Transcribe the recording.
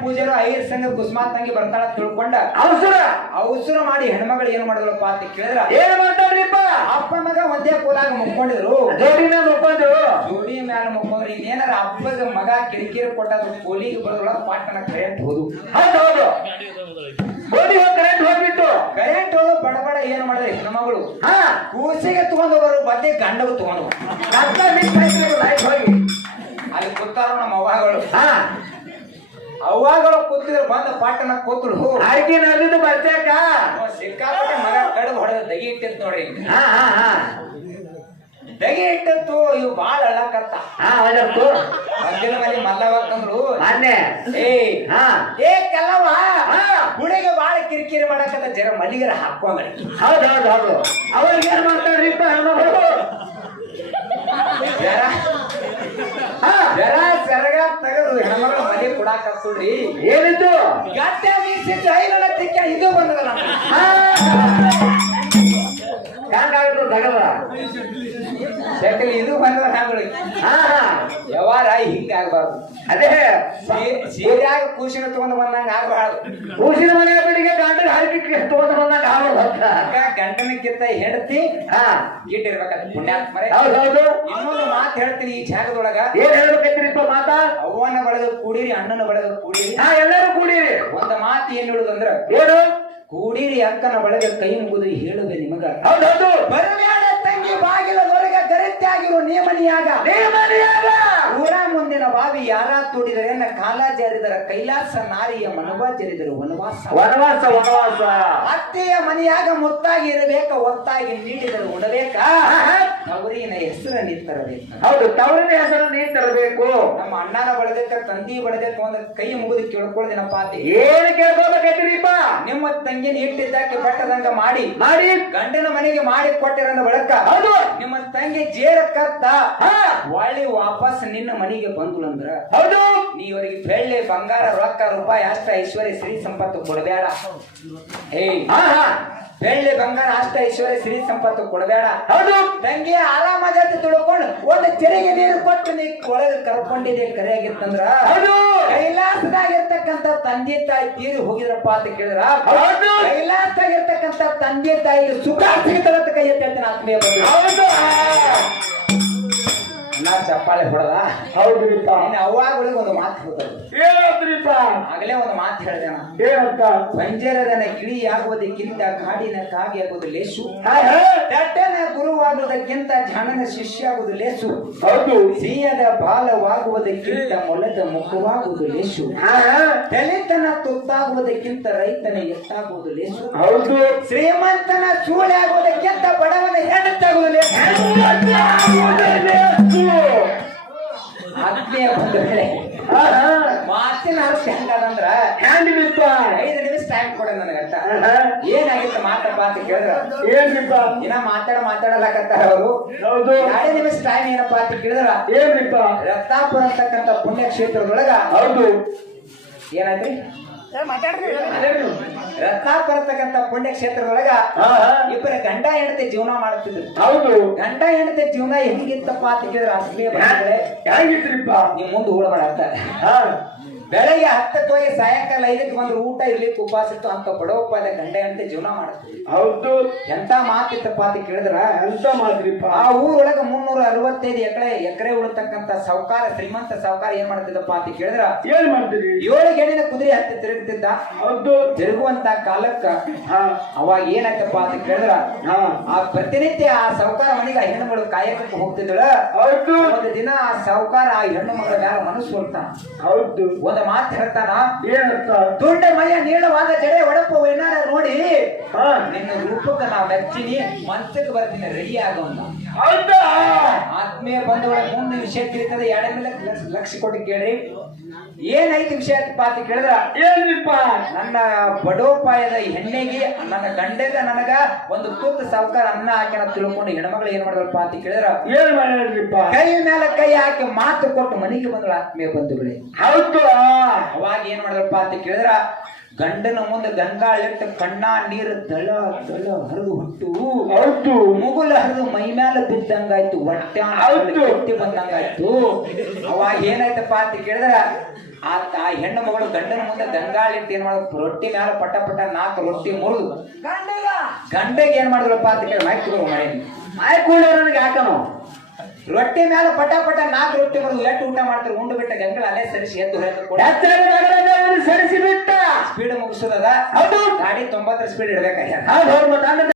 ಪೂಜೆರು ಐರ್ ಸಂಘ ಕುಸ್ಮಾತ್ ತಂಗಿ ಬರ್ತಾಳ ತಿಳ್ಕೊಂಡ ಅವಸರ ಮಾಡಿ ಹೆಣ್ಮಗಳು ಏನ್ ಮಾಡಿದ್ರಪ್ಪ ಅಂತ ಕೇಳಿದ್ರ ಏನ್ ಮಾಡ್ತಾರ್ರಿಪ್ಪ ಅಪ್ಪ ಮಗ ಒಂದೇ ಕೂಲಾಗ ಮುಕ್ಕೊಂಡಿದ್ರು ಜೋಡಿ ಮೇಲೆ ಮುಕ್ಕೊಂಡ್ರು ಜೋಡಿ ಮ್ಯಾಲ ಮುಕ್ಕೊಂಡ್ರು ಇನ್ನೇನಾರ ಅಪ್ಪಗ ಮಗ ಕಿರಿಕಿರಿ ಕೊಟ್ಟದ್ರು ಕೋಲಿಗೆ ಬರೋದ್ರೊಳಗ ಪಾಟನ ಕರೆಂಟ್ ಹೋದು ಹೌದು ಗೋಡಿ ಹೋಗಿ ಕರೆಂಟ್ ಹೋಗ್ಬಿಟ್ಟು ಕರೆಂಟ್ ಹೋದ ಬಡಬಡ ಏನ್ ಮಾಡಿದ್ರೆ ಹೆಣ್ಮಗಳು ಕೂಸಿಗೆ ತಗೊಂಡು ಬರೋ ಬದ್ದೆ ಗಂಡಗೂ ತಗೊಂಡು ಲೈಟ್ ಹೋಗಿ ಅಲ್ಲಿ ಕೂತಾರ ನಮ್ಮ ಅವ್ವಗಳು ಅವ್ವಗಳು ಕೂತಿದ್ರು ಬಂದ ಪಾಟನ ಕೂತಳು ಆಯ್ಕೆ ನಡೆದಿದ್ದು ಬರ್ತಾಕ ಸಿಕ್ಕಾಪಟ್ಟೆ ಮಗ ಕಡದು ಹೊಡೆದ ದಗಿ ಇಟ್ಟಿತ್ತು ನೋಡ್ರಿ ದಗಿ ಇಟ್ಟತ್ತು ಇವು ಬಾಳ ಅಳ್ಳಕತ್ತ ಮದ್ದಿನ ಮನೆ ಮಲ್ಲವಕ್ಕಂದ್ರು ಮೊನ್ನೆ ಏ ಕಲ್ಲವ ಹುಡುಗ ಬಾಳ ಕಿರಿಕಿರಿ ಮಾಡಕತ್ತ ಜರ ಮಲ್ಲಿಗರ ಹಾಕೊಂಡ್ರಿ ಹೌದು ಅವ್ರಿಗೆ ಏನ್ ಮಾಡ್ತಾರ್ರಿಪ್ಪ ಹೆಣ್ಮಗಳು ಜರ ಸೆರಗ ತೆಗೆದು ಹೆಣ್ಮಗಳು ಮನೆ ಕೊಡಾಕತ್ತುಳ್ರಿ ಏನಿದ್ದು ಗಟ್ಟೆ ಮೀಸಿಟ್ಟು ಐದಲ್ಲ ತಿಕ್ಕ ಇದು ಬಂದದಲ್ಲ ಹ್ಯಾಂಗಾಗಿತ್ತು ತಗದ ಶೆಟ್ಟಲ್ ಇದು ಬಂದದ ನಾಗಳು ವ್ಯವಹಾರ ಹಿಂಗ ಆಗ್ಬಾರ್ದು ಅದೇ ಸೀರೆಯಾಗ ಕೂಸಿನ ತಗೊಂಡು ಬಂದಂಗ ಆಗ್ಬಾರ್ದು ಕೂಸಿನ ಮನೆ ಬಿಡಿಗೆ ಗಂಡನ ಹರಕೆ ತಗೊಂಡು ಬಂದಾಗ ಅಕ್ಕ ಗಂಡನಕ್ಕಿಂತ ಹೆಂಡತಿ ಇಟ್ಟಿರ್ಬೇಕಂತ ಪುಣ್ಯಾತ್ಮರೇ ಹೌದು ಇನ್ನೊಂದು ಮಾತು ಹೇಳ್ತೀನಿ ಈ ಜಾಗದೊಳಗ ಏನ್ ಹೇಳ್ಬೇಕೈತ್ರಿಪ್ಪ ಮಾತಾ ಅವ್ವನ ಬಳಗ ಕೂಡಿರಿ ಅಣ್ಣನ ಬಳಗ ಕೂಡಿರಿ ಎಲ್ಲರೂ ಕೂಡಿರಿ ಒಂದ ಮಾತು ಏನ್ ಹೇಳುದಂದ್ರ ಏನು ಕೂಡಿರಿ ಅಕ್ಕನ ಬಳಗ ಕೈ ಮುಗಿದು ಹೇಳುವೆ ನಿಮಗ ಹೌದು ಬರಬೇಡ ತಂಗಿ ಬಾಗಿಲ ಹೊರಗ ಗರಿತ್ಯಾಗಿರು ನೇಮನಿಯಾಗ ಊರ ಮುಂದಿನ ಬಾವಿ ಯಾರ ತೋಡಿದರೆ ಕಾಲ ಜಾರಿದರ ಕೈಲಾಸ ನಾರಿಯ ಮನವ ಜರಿದರು ವನವಾಸ ಅತ್ತೆಯ ಮನೆಯಾಗ ಮುತ್ತಾಗಿ ಇರಬೇಕ ಒತ್ತಾಗಿ ನೀಡಿದರು ಉಡಬೇಕ ತವರಿನ ಹೆಸರ ನಿಂತರಬೇಕು ಹೌದು ತವರಿನ ಹೆಸರು ನೀನ್ ತರಬೇಕು ನಮ್ಮ ಅಣ್ಣನ ಬಳದಕ್ಕ ತಂದಿ ಬಳದಕ್ಕ ಒಂದ್ ಕೈ ಮುಗಿದು ಕೇಳ್ಕೊಳ್ದಿನಪ್ಪ ಅಂತ ಏನ್ ಕೇಳ್ಕೋಬೇಕೈತಿರಿಪ್ಪ ನಿಮ್ಮ ತಂಗಿನ ಇಟ್ಟಿದ್ದಕ್ಕೆ ಬಟ್ಟದಂಗ ಮಾಡಿ ಗಂಡನ ಮನೆಗೆ ಮಾಡಿ ಕೊಟ್ಟಿರಂದ ಬಳಕ ಹೌದು ನಿಮ್ಮ ತಂಗಿ ಜೇರ ಕತ್ತ ಒಳ್ಳಿ ವಾಪಸ್ ನಿನ್ನ ಮನೆಗೆ ಬಂದ್ಳು ಅಂದ್ರ ಹೌದು ನೀವರಿಗೆ ಬೆಳ್ಳಿ ಬಂಗಾರ ರೊಕ್ಕ ರೂಪಾಯಿ ಅಷ್ಟ ಐಶ್ವರ್ಯ ಶ್ರೀ ಸಂಪತ್ತು ಕೊಡಬೇಡ ಬೆಳ್ಳಿ ಬಂಗಾರ ಅಷ್ಟ ಐಶ್ವರ್ಯ ಶ್ರೀ ಸಂಪತ್ತು ಕೊಡಬೇಡ ಹೌದು ತಂಗಿ ಆರಾಮಾಗಿ ತಿಳ್ಕೊಂಡು ಒಂದು ಚೆರಿಗೆ ನೀರು ಕೊಟ್ಟು ನೀ ಕೊಳಗ ಕರ್ಕೊಂಡಿದೆ ಕರೆಯಾಗಿತ್ತಂದ್ರ ಕೈಲಾಸದಾಗಿರ್ತಕ್ಕಂಥ ತಂದೆ ತಾಯಿ ತೀರಿ ಹೋಗಿದ್ರಪ್ಪ ಅಂತ ಕೇಳಿದ್ರ ಕೈಲಾಸದಾಗಿರ್ತಕ್ಕಂಥ ತಂದೆ ತಾಯಿಗೆ ಸುಖ ಸಿಗ್ತದಂತ ಕೈ ಎತ್ತೇಳ್ತೀನಿ ಆತ್ಮೀಯ ಬಂದು ನಾ ಚಪ್ಪಾಳೆ ಹೊಡೆದ ಹೌದ್ರಿಪ್ಪ ಅವ್ವಾಗಳಿಗೆ ಒಂದು ಮಾತು ಹೇಳ್ತಾರೆ ಏನಾದ್ರಿಪ್ಪ ಆಗಲೇ ಒಂದು ಮಾತು ಹೇಳಿದೆ ಏನಂತ ಪಂಜರದನ ಗಿಳಿಯಾಗುವುದಕ್ಕಿಂತ ಕಾಡಿನ ಕಾಗಿಯಾಗುವುದು ಲೇಸು ದಟ್ಟನ ಗುರುವಾಗುವುದಕ್ಕಿಂತ ಜಾಣನ ಶಿಷ್ಯ ಆಗುವುದು ಲೇಸು ಹೌದು ಸಿಹಿಯದ ಬಾಲವಾಗುವುದಕ್ಕಿಂತ ಮೊಲದ ಮುಖವಾಗುವುದು ಲೇಸು ದಲಿತನ ತುತ್ತಾಗುವುದಕ್ಕಿಂತ ರೈತನ ಎತ್ತಾಗುವುದು ಲೇಸು ಹೌದು ಶ್ರೀಮಂತನ ಚೂಳೆ ಆಗುವುದಕ್ಕಿಂತ ಬಡವನ ಹೆಣ್ಣತ್ತಾಗುವುದು ಲೇಸು ಆತ್ಮೀಯ ಬಂಧುಗಳೇ ಮಾತಿನ ಅರ್ಥ ಹೆಂಗದಂದ್ರ 5 ನಿಮಿಷ ಟೈಮ್ ಕೊಡ ನನಗಂತ ಏನಾಗಿತ್ತು ಮಾತಪ್ಪ ಅಂತ ಕೇಳಿದ್ರ ಏನ್ರಿಪ್ಪ ಇನ್ನ ಮಾತಾಡಲಾಕತ್ತಾರ ಅವರು 2 ನಿಮಿಷ ಟೈಮ್ ಏನಪ್ಪಾ ಅಂತ ಕೇಳಿದ್ರ ಏನ್ರಿಪ್ಪ ರತ್ನಾಪುರ ಅಂತಕ್ಕಂಥ ಪುಣ್ಯಕ್ಷೇತ್ರದೊಳಗ ಹೌದು ಏನಾಯ್ತ್ರಿ ರತ್ನಾಪುರ ಅಂತಕ್ಕಂಥ ಪುಣ್ಯಕ್ಷೇತ್ರದೊಳಗ ಇಬ್ಬರ ಗಂಡ ಹೆಂಡತಿ ಜೀವನ ಮಾಡುತ್ತಿದ್ರು ಹೌದು ಗಂಡ ಹೆಂಡತಿ ಜೀವನ ಹೆಂಗಿತ್ತಪ್ಪ ಅಂತ ಕೇಳಿದ್ರೆ ಆತ್ಮೀಯ ಬಂಧುಗಳೇ ಹೆಂಗಿತ್ರಿಪ್ಪ ನೀವು ಮುಂದೆ ಓಡಬೇಡ ಅಂತ ಬೆಳಗ್ಗೆ 10ಕ್ಕೆ ಹೋಗಿ ಸಾಯಂಕಾಲ 5ಕ್ಕೆ ಬಂದ್ರೆ ಊಟ ಇರ್ಲಿಕ್ಕೆ ಉಪವಾಸ ಇತ್ತು ಅಂತ ಬಡವಪ್ಪಾದ ಗಂಡ ಹೆಂಡತಿ ಜೀವನ ಮಾಡುತ್ತಿದ್ರು ಹೌದು ಎಂತ ಮಾತಿತ್ತಪ್ಪ ಅಂತ ಕೇಳಿದ್ರ ಎಂತ ಮಾತ್ರಿಪ್ಪ ಆ ಊರೊಳಗ 365 ಎಕರೆ ಉಳತಕ್ಕಂತ ಸಾವುಕಾರ ಶ್ರೀಮಂತ ಸಾವುಕಾರ ಏನ್ ಮಾಡ್ತಿದ್ದಪ್ಪ ಅಂತ ಕೇಳಿದ್ರ ಏನ್ ಮಾಡ್ತೀರಿ 7 ಗೆಣಿನ ಕುದುರೆ ಹತ್ತಿ ತಿರುಗುತ್ತಿದ್ದ ಹೌದು ತಿರುಗುವಂತ ಕಾಲಕ್ಕ ಅವಾಗ ಏನಾಯ್ತಪ್ಪ ಅಂತ ಕೇಳಿದ್ರ ಆ ಪ್ರತಿನಿತ್ಯ ಆ ಸಾವುಕಾರ ಮನೆಗೆ ಆ ಹೆಣ್ಣು ಮಗಳು ಕಾಯಕಕ್ಕೆ ಹೋಗ್ತಿದ್ದಳ ಹೌದು ಒಂದು ದಿನ ಆ ಸಾವುಕಾರ ಆ ಹೆಣ್ಣು ಮಗಳ ಯಾರ ಮನಸ್ಸು ಹೋಗ್ತಾನ ಹೌದು ಒಂದು ಮಾತು ಹೇಳ್ತಾನ ಏನಂತ ದುಡ್ಡ ಮೈಯ ನೀಳವಾದ ಜಡೆ ಒಡಪ ಏನಾರ ನೋಡಿ ನಿನ್ನ ರೂಪಕ್ಕೆ ನಾ ಮೆಚ್ಚಿನಿ ಮನ್ಸಕ್ಕೆ ಬರ್ತೀನಿ ರೆಡಿ ಆಗೋಂತ ಹೌದಾ ಆತ್ಮೀಯ ಬಂಧುಗಳ ಮುಂದೆ ವಿಷಯ ತಿಳಿತದೆ 2 ಲಕ್ಷ ಕೊಟ್ಟು ಕೇಳ್ರಿ ಏನೈತಿ ವಿಷಯ ಅಂತ ಕೇಳಿದ್ರ ಏನ್ರಿಪ್ಪ ನನ್ನ ಬಡೋಪಾಯದ ಹೆಣ್ಣಿಗೆ ನನ್ನ ಗಂಡಗ ನನಗ ಒಂದು ತುತ್ತು ಸಾವುಕಾರ ಅನ್ನ ಹಾಕಿ ತಿಳ್ಕೊಂಡು ಹೆಣ್ಮಗಳು ಏನ್ ಮಾಡಿದ್ರಪ್ಪ ಅಂತ ಕೇಳಿದ್ರ ಏನ್ ಮಾಡಿದ್ರಿಪ್ಪ ಕೈ ಮೇಲೆ ಕೈ ಹಾಕಿ ಮಾತು ಕೊಟ್ಟು ಮನೆಗೆ ಬಂದಳು ಆತ್ಮೀಯ ಬಂಧುಗಳೇ ಹೌದು ಅವಾಗ ಏನ್ ಮಾಡಿದ್ರಪ್ಪ ಅಂತ ಕೇಳಿದ್ರ ಗಂಡನ ಮುಂದೆ ಗಂಗಾಳಿಟ್ಟು ಕಣ್ಣ ನೀರು ದಳ ದಳ ಹರಿದು ಹುಟ್ಟು ಹೌದು ಮುಗುಲ ಹರಿದು ಮೈ ಮ್ಯಾಲ ಬಿದ್ದಂಗಾಯ್ತು ಹೊಟ್ಟೆ ಬಂದಂಗಾಯ್ತು ಅವಾಗ ಏನಾಯ್ತಪ್ಪ ಅಂತ ಕೇಳಿದ್ರ ಆ ಹೆಣ್ಣು ಮಗಳು ಗಂಡನ ಮುಂದೆ ಗಂಗಾಳಿಟ್ಟು ಏನ್ ಮಾಡೋದು ರೊಟ್ಟಿ ಮ್ಯಾಲ ಪಟ ಪಟ 4 ರೊಟ್ಟಿ ಮುರಿದು ಗಂಡಗೆ ಏನ್ ಮಾಡಿದ್ರಪ್ಪ ಅಂತ ಕೇಳಿ ಮಾಹಿತಿ ತಗೋ ಮನೆ ಮಾಯ ಕೂಡೋರನಿಗೆ ಹಾಕನು ರೊಟ್ಟಿ ಮ್ಯಾಲ ಪಟ ಪಟ 4 ರೊಟ್ಟಿ ಮುರಿದು ಎಷ್ಟು ಊಟ ಮಾಡ್ತಾರೆ ಉಂಡು ಬಿಟ್ಟ ಗಂಗಳ ಅಲ್ಲೇ ಸರಿಸಿ ಎದ್ದು ಸರಿಸಿ ಬಿಟ್ಟ ಸ್ಪೀಡ್ ಮುಗಿಸೋದದ ಹೌದು ಗಾಡಿ 90 ಸ್ಪೀಡ್ ಇಡ್ಬೇಕಾಗ್ಯದ ಹೌದು